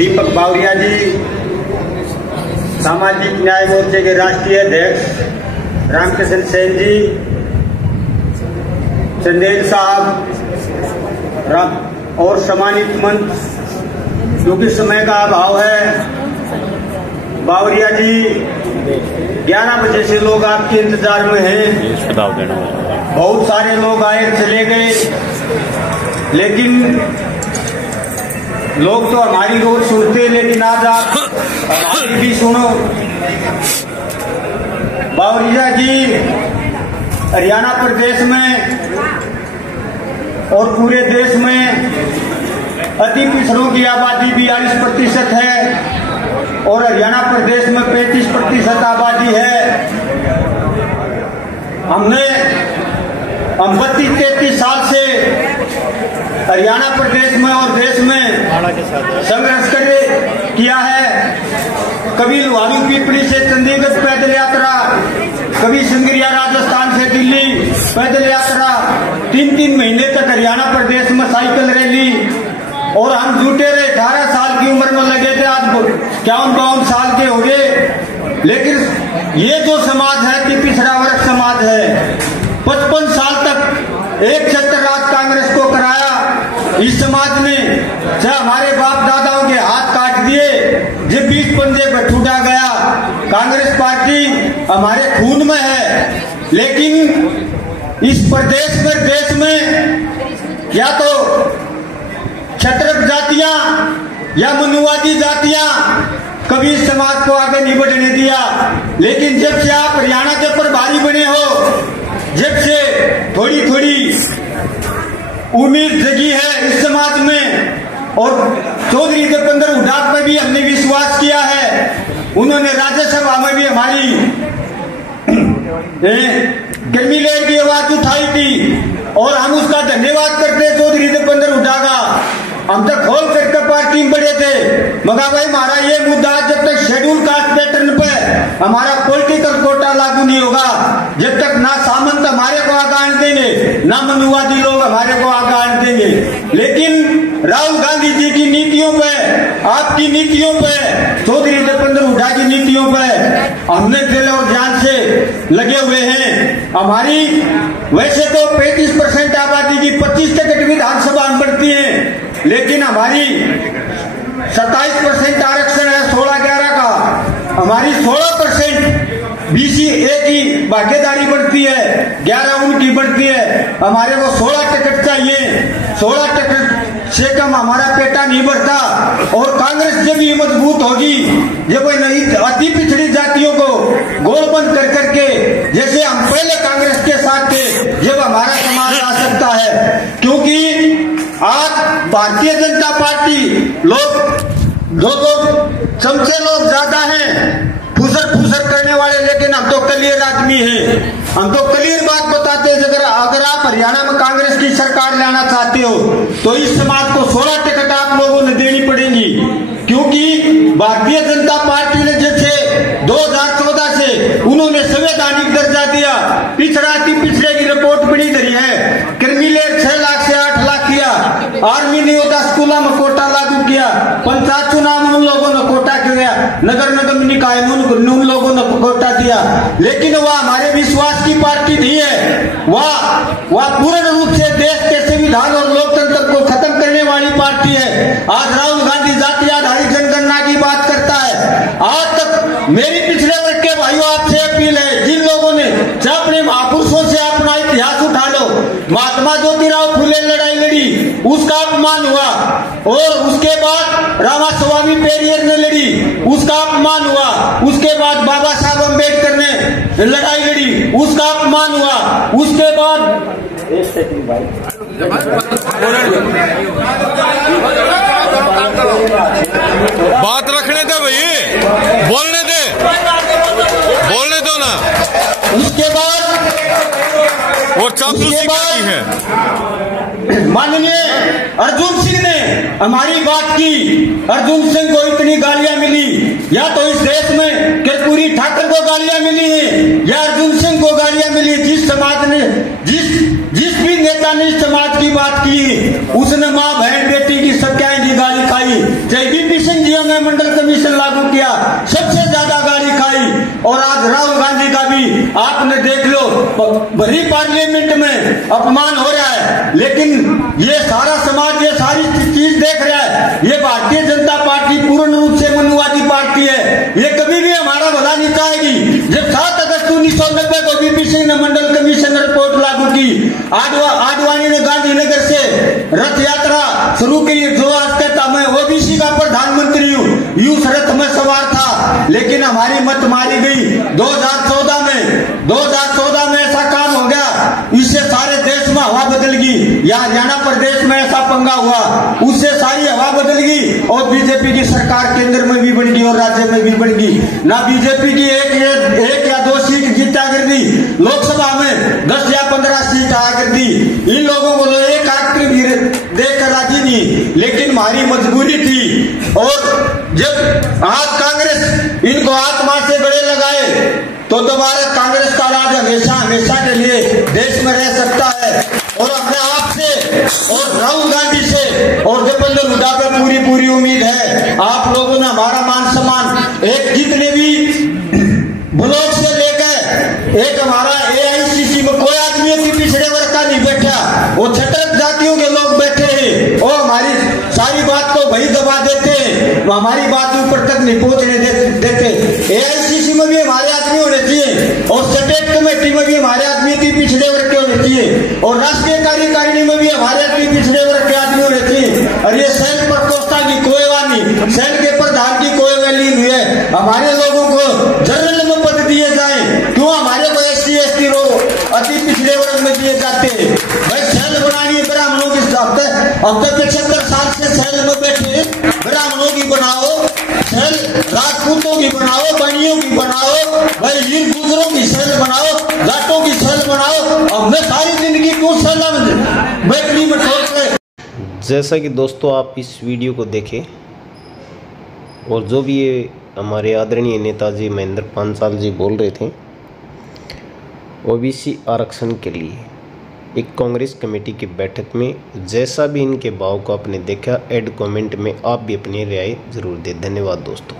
दीपक बावरिया जी, सामाजिक न्याय मोर्चे के राष्ट्रीय अध्यक्ष रामकिशन सेन जी, चंदेल साहब और सम्मानित मंच, क्योंकि समय का अभाव है, बावरिया जी 11 बजे से लोग आपके इंतजार में हैं। बहुत सारे लोग आए चले गए, लेकिन लोग तो हमारी रोज सुनते, लेकिन आज आप हमारी भी सुनो। बावरिया जी हरियाणा प्रदेश में और पूरे देश में अति पिछड़ों की आबादी 42% है और हरियाणा प्रदेश में 35% आबादी है। हमने 32-33 साल से हरियाणा प्रदेश में और देश में संघर्ष किया है। कभी लुहारू पीपली से चंडीगढ़ पैदल यात्रा, कभी सिंगरिया राजस्थान से दिल्ली पैदल यात्रा, 3-3 महीने तक हरियाणा प्रदेश में साइकिल रैली, और हम जुटे रहे। 18 साल की उम्र में लगे थे, आज 51-52 साल के हो गए। लेकिन ये जो समाज है कि पिछड़ा वर्ग समाज है, 55 साल तक एक छत्र राज कांग्रेस को कराया। इस समाज ने चाहे हमारे बाप दादाओं के हाथ काट दिए, जब 20 पंजे पर छूटा गया। कांग्रेस पार्टी हमारे खून में है, लेकिन इस प्रदेश में देश में या तो क्षत्रिय जातियां या मनुवादी जातियां कभी इस समाज को आगे नहीं बढ़ने दिया। लेकिन जब से आप हरियाणा के प्रभारी बने हो, जब से थोड़ी थोड़ी उम्मीद जगी है इस समाज में, और चौधरी दीपेंद्र हुड्डा पर भी हमने विश्वास किया है। उन्होंने राज्यसभा में भी हमारी क्रिमिलेयर की आवाज उठाई थी, और हम उसका धन्यवाद करते हैं चौधरी दीपेंद्र हुड्डा का। हम तक खोल करके पार्टी में बढ़े थे, मगर भाई हमारा ये मुद्दा जब तक शेड्यूल कास्ट पैटर्न पे हमारा पॉलिटिकल कोटा लागू नहीं होगा, जब तक ना सामंत हमारे को आगे आने देंगे, ना मनुवादी लोग हमारे को आगे आने देंगे। लेकिन राहुल गांधी जी की नीतियों पे, आपकी नीतियों पे, चौधरी दीपेंद्र हुड्डा की नीतियों पे हमने दिल और जान से लगे हुए हैं। हमारी वैसे तो 35% आबादी की 25 टिकट विधानसभा में बढ़ती है, लेकिन हमारी 27% आरक्षण है 16-11 का। हमारी 16% BCA की भागीदारी बढ़ती है, 11 उनकी बढ़ती है। हमारे को 16 टिकट चाहिए, 16 टिकट से कम हमारा पेटा नहीं बढ़ता। और कांग्रेस जब भी मजबूत होगी, जब अति पिछड़ी जातियों को गोलबंद कर करके, जैसे हम पहले कांग्रेस के साथ थे, जब हमारा समाज आ सकता है। क्योंकि आज भारतीय जनता पार्टी लोग चमचे लोग ज्यादा हैं, फूसर करने वाले, लेकिन हम तो क्लियर आदमी हैं। हम तो क्लियर बात बताते हैं। अगर आप हरियाणा में कांग्रेस की सरकार लाना चाहते हो, तो इस समाज को 16 टिकट आप लोगों ने देनी पड़ेगी। क्योंकि भारतीय जनता पार्टी ने जैसे 2014 से उन्होंने संवैधानिक दर्जा दिया, पिछड़ा अति पिछड़े की रिपोर्ट बनी धरी है, क्रिमिलेयर 6 लाख से 8 लाख किया, आर्मी नियोजित स्कूलों में कोटा लागू किया, पंचायत चुनाव में उन लोगों ने कोटा किया, नगर निगम निकाय में उन लोगों ने कोटा दिया। लेकिन वह हमारे विश्वास की पार्टी नहीं है, वह पूर्ण रूप से देश के संविधान और लोकतंत्र को खत्म करने वाली पार्टी है। आज राहुल गांधी जाति आधारित जनगणना की बात करता है। आज तक मेरी पिछले वर्ग के भाइयों आपसे अपील है, जिन लोगों ने चाहे अपने महापुरुषों से अपना इतिहास उठा लो, महात्मा ज्योतिराव फुले लड़ाई लड़ी, उसका अपमान हुआ, और उसके बाद रामास्वामी पेरियर ने लड़ी, उसका अपमान हुआ, उसके बाद बाबा साहब अम्बेडकर ने लड़ाई लड़ी, उसका अपमान हुआ, उसके बाद बात रखने दे भाई, बोलने दो ना। उसके बाद और चापलूसी की है। माननीय अर्जुन सिंह ने हमारी बात की। अर्जुन सिंह को इतनी गालियां मिली, या तो इस देश में कर्पूरी ठाकुर को गालियां मिली है, या अर्जुन सिंह को गालियां मिली। जिस समाज ने जिस भी नेता ने इस समाज की बात की, उसने माँ बहन बेटी की सबकी गाली खाई। चाहे बीपी सिंह जी में मंडल कमीशन लागू किया, सबसे ज्यादा गाली खाई। और आज राहुल गांधी का भी आपने देख लो, भरी पार्लियामेंट में अपमान हो रहा है, लेकिन ये सारा समाज ये सारी चीज देख रहा है। ये भारतीय जनता पार्टी पूर्ण रूप से मनुवादी पार्टी है, ये कभी भी हमारा भला नहीं चाहेगी। जब 7 अगस्त 1990 को वीपी सिंह ने मंडल कमीशन रिपोर्ट लागू की, आडवाणी ने गांधीनगर से रथ यात्रा शुरू की, जो आज तक मैं ओबीसी का प्रधानमंत्री हूँ, यूं रथ में सवार था, लेकिन हमारी मत मारी गई। 2014 में ऐसा काम हो गया, इससे सारे देश में हवा बदल गई। या हरियाणा प्रदेश में ऐसा पंगा हुआ, उससे सारी हवा बदल गई और बीजेपी की सरकार केंद्र में भी बन गई और राज्य में भी बन गई। ना बीजेपी की एक या 2 सीट जीता कर दी, लोकसभा में 10 या 15 सीट आया कर दी। इन लोगों को तो एक आखिरी भी देकर राजी नहीं, लेकिन हमारी मजबूरी थी। और जब आज कांग्रेस इनको आत्मा से गले लगाए, तो दोबारा कांग्रेस का राज हमेशा के लिए देश में रह सकता है। और अपने आप से और राहुल गांधी से और दीपेंद्र हुड्डा पे पूरी उम्मीद है। आप लोगों ने हमारा मान सम्मान, एक जितने भी ब्लॉक से लेकर एक हमारा AICC में कोई आदमी भी पिछड़े वर्ग का नहीं बैठा, वो छटक जातियों के लोग बैठे हैं और हमारी सारी बात को वही दबा देते हैं, हमारी बात ऊपर तक नहीं पहुंचने देते। AICC में भी हमारे आदमी होने चाहिए और स्टेट कमेटी में भी हमारे आदमी की पिछड़े वर्ग के होने चाहिए और राष्ट्रीय कार्यकारिणी में भी हमारे आदमी पिछड़े वर्ग के आदमी होने चाहिए। और ये सेल प्रकोष्ठा की कोई वानी, सेल के प्रधान की कोई वैल्यू नहीं है। हमारे लोगों को जनरल में पद दिए जाए, क्यों हमारे को SC ST अति पिछड़े वर्ग में दिए जाते हैं? भाई सेल बनानी है ब्राह्मणों की, अब तक 75 साल से सेल में बैठे, ब्राह्मणों की बनाओ सेल, राजपूतों की बनाओ, बनियों की बनाओ, भाई हीर गुजरों की सेल बनाओ, जाटों की सेल बनाओ। अब मैं सारी जिंदगी क्यों सेल बैटरी में ठोक रहे। जैसा कि दोस्तों आप इस वीडियो को देखें और जो भी ये हमारे आदरणीय नेताजी महेंद्र पांचाल जी बोल रहे थे, OBC आरक्षण के लिए एक कांग्रेस कमेटी की बैठक में जैसा भी इनके भाव को आपने देखा, ऐड कमेंट में आप भी अपनी राय जरूर दें। धन्यवाद दोस्तों।